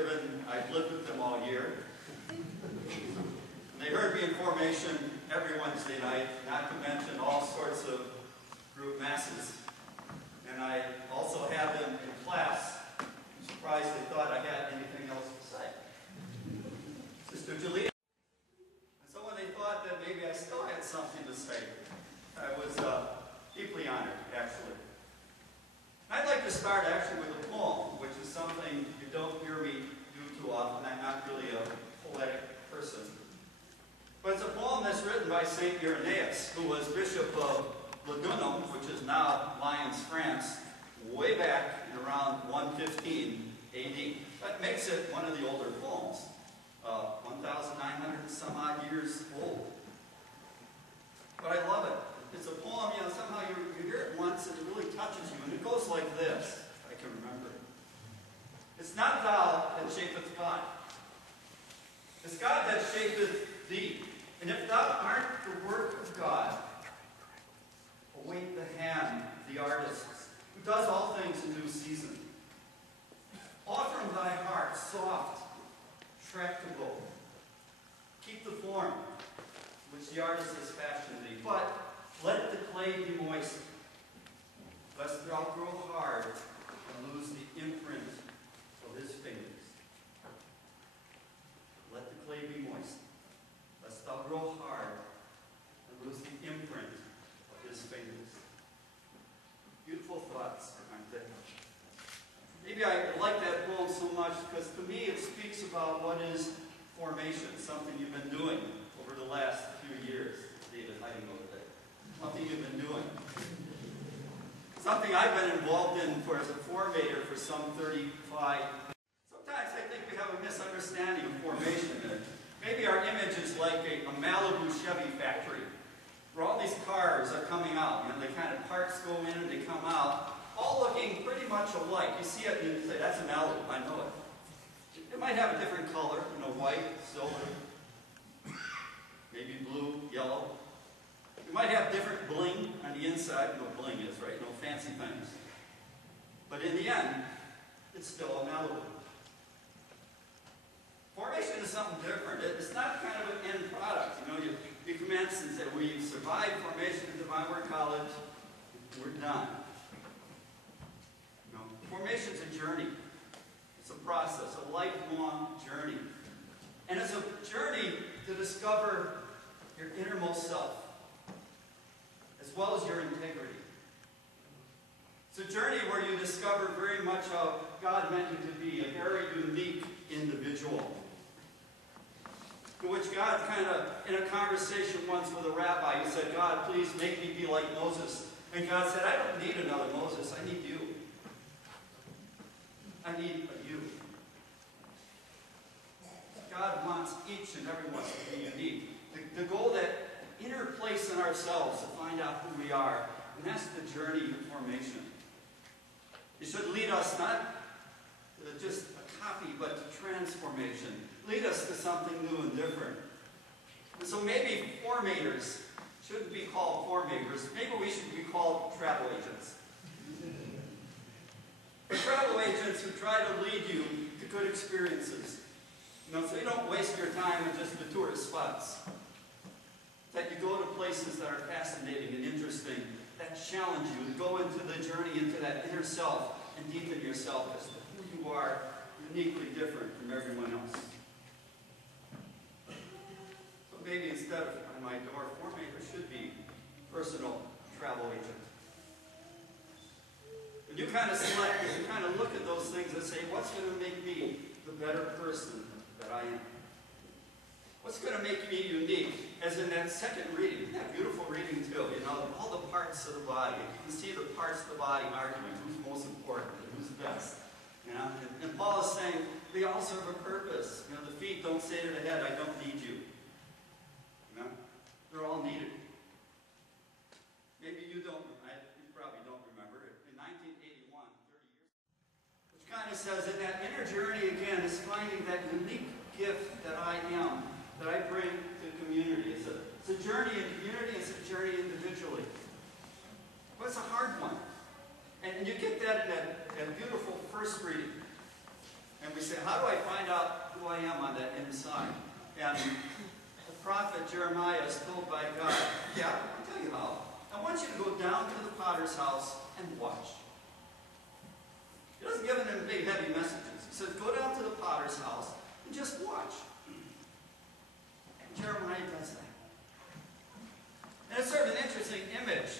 given I've lived with them all year. They heard me in formation every Wednesday night, not to mention all sorts of group masses. And I also have them in class. I'm surprised they thought I had anything else to say. Sister Julia. And so when they thought that maybe I still had something to say, I was deeply honored, actually. I'd like to start actually with a poem, which is something you don't hear me do too often. I'm not really a poetic person. But it's a poem that's written by St. Irenaeus, who was Bishop of Lugdunum, which is now Lyons, France, way back in around 115 AD. That makes it one of the older poems, 1,900 and some odd years old. But I love it. It's a poem, somehow you hear it once and it really touches you. And it goes like this, if I can remember it. It's not thou that shapeth God. It's God that shapeth thee. And if thou art the work of God, await the hand of the artist, who does all things in due season. Offer him thy heart soft, tractable. Keep the form which the artist has fashioned thee. But let the clay be moist, lest thou grow hard and lose the imprint of his fingers. Let the clay be moist, lest thou grow hard and lose the imprint of his fingers. Beautiful thoughts, aren't they? Maybe I like that poem so much because to me it speaks about what is formation, something you've been doing over the last few years. David hiding over there. Something you've been doing. Something I've been involved in as a formator for some 35. Sometimes I think we have a misunderstanding of formation. Maybe our image is like a Malibu Chevy factory, where all these cars are coming out. The kind of parts go in and they come out, all looking pretty much alike. You see it and you say, that's a Malibu, I know it. It might have a different color, white, silver, maybe blue, yellow. It might have different bling on the inside. You know what bling is, right? No fancy things. But in the end, it's still a Malibu. Formation is something different. It's not kind of an end product. You commence and say, we survived formation at Divine Word College, we're done. Formation's a journey. It's a process, a lifelong journey. And it's a journey to discover your innermost self, as well as your integrity. It's a journey where you discover very much how God meant you to be, a very unique individual. To which God kind of, in a conversation once with a rabbi, he said, God, please make me be like Moses. And God said, I don't need another Moses, I need you. I need a you. God wants each and every one to be unique. To go that inner place in ourselves to find out who we are. And that's the journey of formation. It should lead us not to just a copy, but to transformation. Lead us to something new and different. And so maybe formators shouldn't be called formators. Maybe we should be called travel agents. Travel agents who try to lead you to good experiences. So you don't waste your time in just the tourist spots. That you go to places that are fascinating and interesting, that challenge you to go into the journey into that inner self and deepen yourself as to who you are, uniquely different from everyone else. So maybe instead of on my door, formator should be personal travel agent. And you kind of select, you kind of look at those things and say, what's going to make me the better person that I am? What's going to make me unique? As in that second reading, that beautiful reading too, all the parts of the body. You can see the parts of the body arguing who's most important and who's best. And Paul is saying, they all serve a purpose. The feet don't say to the head, I don't need you. They're all needed. Maybe you don't, you probably don't remember it. In 1981, 30 years ago, which kind of says that that inner journey again is finding that unique gift that I am, that I bring to the community. It's a journey in community, it's a journey individually. But it's a hard one. And you get that in that beautiful first reading. And we say, say, how do I find out who I am on that inside? And the prophet Jeremiah is told by God, yeah, I'll tell you how. I want you to go down to the potter's house and watch. He doesn't give them big, heavy messages. He says, go down to the potter's house and just watch. And Jeremiah does that. And it's sort of an interesting image.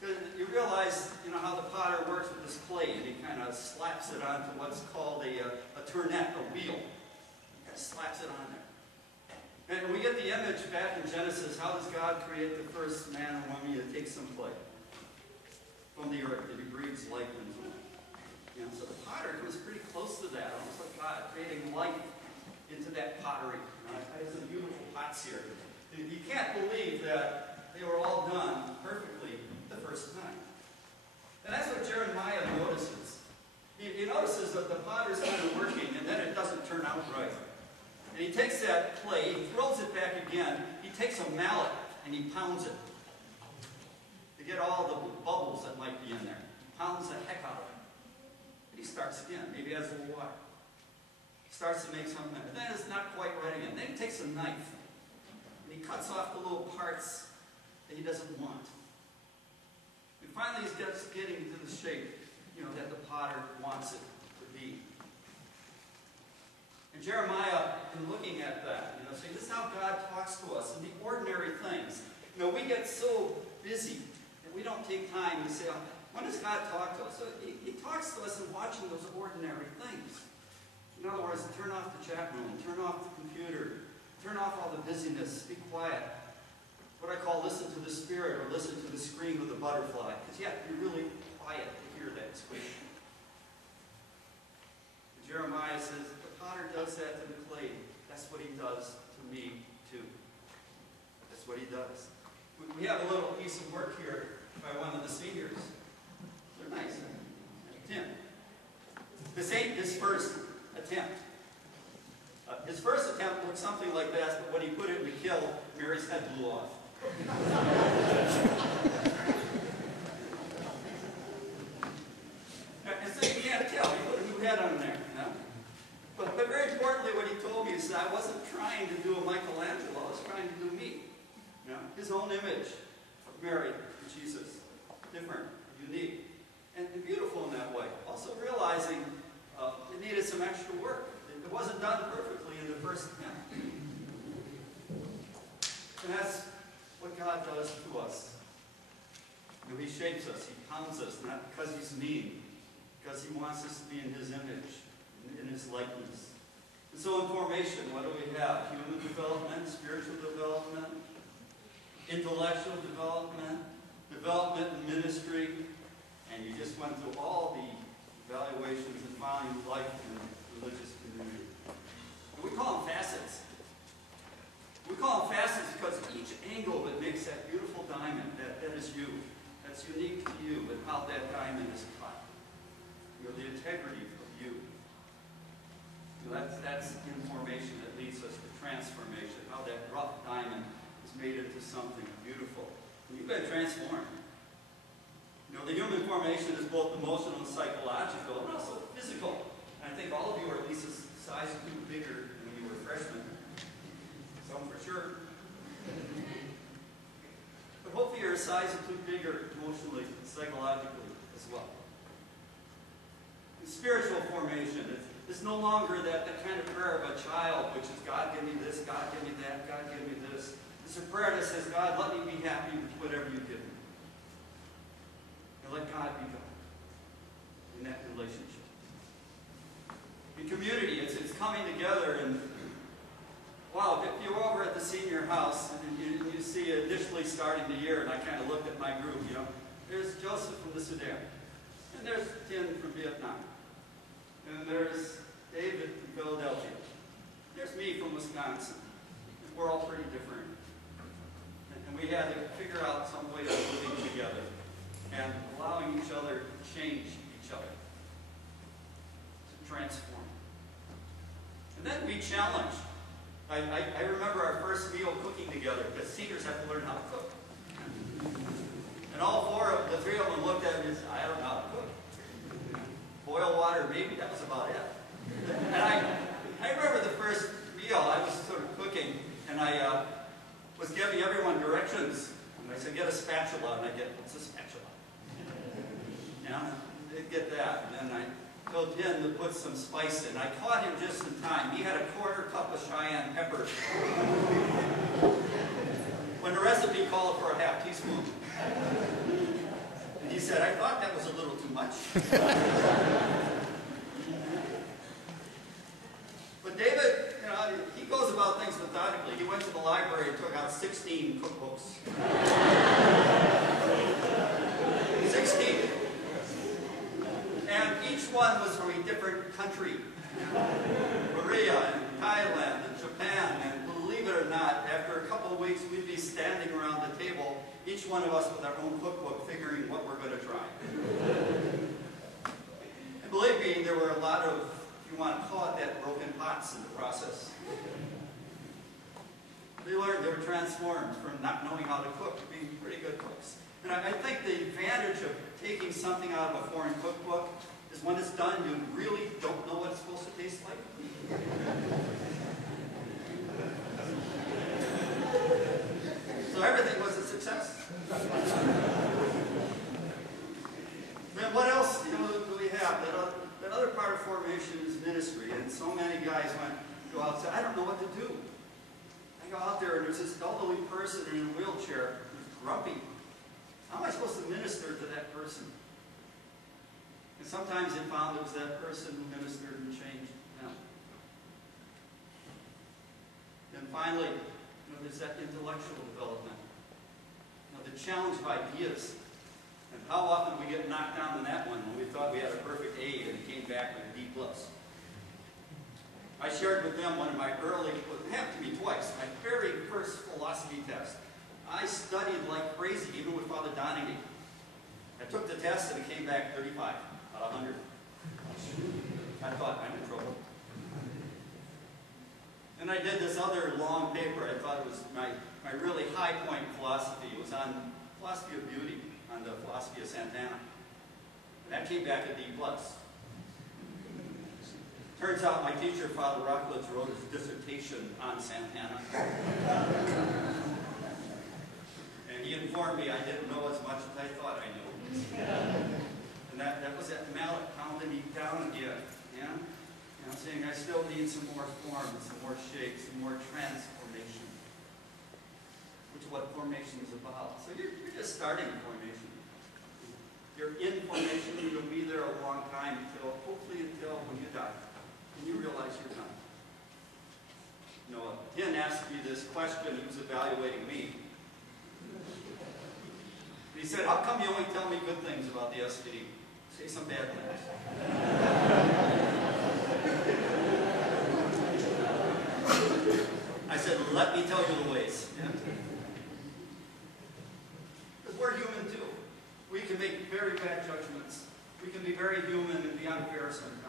Because you realize, how the potter works with this clay, and he kind of slaps it onto what's called a tournette, a wheel. He kind of slaps it on there. And we get the image back in Genesis. How does God create the first man and woman? He takes some clay from the earth that he breathes life into. So the potter comes pretty close to that, almost like God creating life into that pottery. I have some beautiful pots here. You can't believe that they were all done perfectly the first time. And that's what Jeremiah notices. He notices that the potter's kind of working, and then it doesn't turn out right. And he takes that clay, he throws it back again, he takes a mallet, and he pounds it to get all the bubbles that might be in there. He pounds the heck out of it. And he starts again. Maybe he has a little water. He starts to make something, and then it's not quite right again. Then he takes a knife, and he cuts off the little parts that he doesn't want. And finally, he gets getting to the shape, that the potter wants it to be. And Jeremiah, in looking at that, saying, this is how God talks to us in the ordinary things. We get so busy that we don't take time to say, when does God talk to us? So he talks to us in watching those ordinary things. In other words, turn off the chat room, turn off the computer, turn off all the busyness, be quiet. What I call listen to the Spirit, or listen to the scream of the butterfly. Because you have to be really quiet to hear that scream. Jeremiah says, the potter does that to the clay. That's what he does to me, too. That's what he does. We have a little piece of work here by one of the seniors. They're nice. Tim. This ain't his first attempt. His first attempt looked something like this, but when he put it in the kiln, Mary's head blew off. And so you can't tell. He put a new head on there. But very importantly, what he told me is that I wasn't trying to do a Michelangelo. I was trying to do me. His own image of Mary and Jesus. Different, unique, and beautiful in that way. Also realizing it needed some extra work. It wasn't done perfectly in the first attempt. And that's what God does to us. He shapes us, he pounds us, not because he's mean, because he wants us to be in his image, in his likeness. And so in formation, what do we have? Human development, spiritual development, intellectual development, development in ministry, and you just went through all the evaluations and finally life in the religious community. And we call them facets. We call them facets because each angle that makes that beautiful diamond, that is you. That's unique to you and how that diamond is cut. The integrity of you. That's information that leads us to transformation, how that rough diamond is made into something beautiful. And you've been transformed. The human formation is both emotional and psychological, and also physical. And I think all of you are at least a size or two bigger than when you were freshmen. Some for sure. But hopefully you're a size or two bigger emotionally and psychologically as well. The spiritual formation is no longer that kind of prayer of a child, which is, God, give me this, God, give me that, God, give me this. It's a prayer that says, God, let me be happy with whatever you give me. And let God be God in that relationship. In community, it's coming together, and wow, if you're over at the senior house and you see initially starting the year, and I kind of looked at my group, there's Joseph from the Sudan, and there's Tim from Vietnam, and there's David from Philadelphia, there's me from Wisconsin. We're all pretty different. And we had to figure out some way of living together and allowing each other to change each other, to transform. And then we challenge. I remember our first meal cooking together, because seniors have to learn how to cook. And all the three of them looked at me and said, I don't know how to cook. Boil water, maybe, that was about it. And I caught him just in time. He had a quarter cup of Cheyenne pepper when the recipe called for a half teaspoon. And he said, I thought that was a little too much. But David, you know, he goes about things methodically. He went to the library and took out 16 cookbooks. 16. And each one was from a different country. Korea and Thailand and Japan. And believe it or not, after a couple of weeks, we'd be standing around the table, each one of us with our own cookbook, figuring what we're going to try. And believe me, there were a lot of, if you want to call it that, broken pots in the process. They learned, they were transformed from not knowing how to cook to being pretty good cooks. And I think the advantage of taking something out of a foreign cookbook is when it's done, you really don't know what it's supposed to taste like. So everything was a success. Then what else do we have? That other part of formation is ministry. And so many guys go out and say, I don't know what to do. I go out there and there's this elderly person in a wheelchair who's grumpy. How am I supposed to minister to that person? And sometimes they found it was that person who ministered and changed them. Then finally, there's that intellectual development. The challenge of ideas. And how often we get knocked down in that one when we thought we had a perfect A and it came back with a D+. I shared with them one of my early, it happened to me twice, my very first philosophy test. I studied like crazy, even with Father Donaghy. I took the test and it came back 35 out of 100. I thought, I'm in trouble. And I did this other long paper. I thought it was my really high point philosophy. It was on philosophy of beauty, on the philosophy of Santana. And that came back a D+. Turns out my teacher, Father Rockledge, wrote his dissertation on Santana. And he informed me I didn't know as much as I thought I knew. And that was that mallet pounding me down again. Yeah? And I'm saying I still need some more form, some more shape, some more transformation. Which is what formation is about. So you're just starting formation. You're in formation, you'll be there a long time hopefully until when you die. And you realize you're done. You know, Tin asked me this question, he was evaluating me. He said, how come you only tell me good things about the SPD? Say some bad things. I said, let me tell you the ways. Because we're human too. We can make very bad judgments. We can be very human and be unfair sometimes.